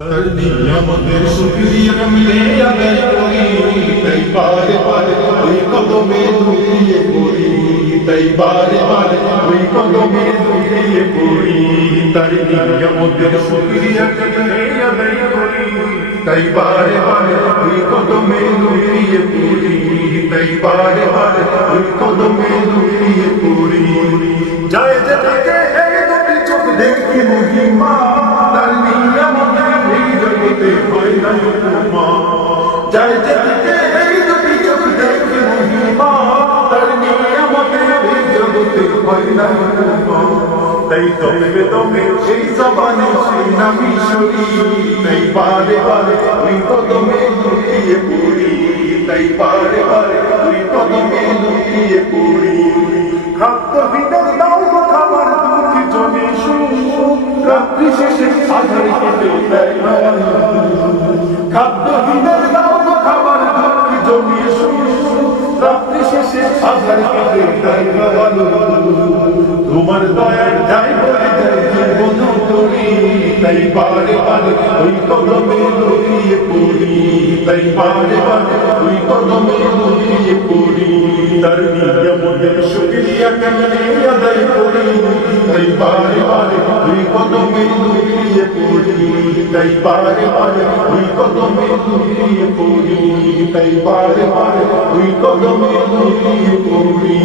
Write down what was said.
নিয়ামতের শুকরিয়া মিলে আদায় করি, তাই বারে বারে ওই কদমে দুলিয়ে পড়ি, তাই বারে বারে ওই কদমে দুলিয়ে পড়ি। তার নিয়ামতের শুকরিয়া মিলে আদায় করি, তাই বারে বারে ওই কদমে দুলিয়ে পড়ি, তাই বারে বারে ওই কদমে দুলিয়ে পড়ি। যায় যে থেকে এই দুটি চোখ দেখি মহিমা, তার নিয়ামতের এই জগতে হয় না উপমা। যায় যে থেকে এই দুটি চোখ দেখি মহিমা, তার নিয়ামতের এই জগতে হয় না উপমা। তাই দমে দমে সেই জবানে সেই নামি সরি, তাই বারে বারে ওই কদমে লুটিয়ে পড়ি, তাই বারে বারে ওই কদমে লুটিয়ে পড়ি। খাদ্যহীনের দাও গো খাবার, দুঃখী জনে সুখ, রাত্রি শেষে আধার কেটে দেয় ভালো। খাদ্যহীনের দাও গো খাবার, দুঃখী জনে সুখ, রাত্রি শেষে আধার কেটে দেয় ভালো। তোমার দয়ার যাই বলে যাই জীবন করি, তাই বারে বারে ওই কদমে লুটিয়ে পড়ি, তাই বারে বারে ওই কদমে লুটিয়ে পড়ি। তার নিয়ামতের শুকরিয়া কেমনে আদায় করি, তাই বারে বারে ওই কদমে লুটিয়ে পড়ি, তাই বারে বারে ওই কদমে লুটিয়ে পড়ি, তাই বারে বারে ওই কদমে লুটিয়ে পড়ি।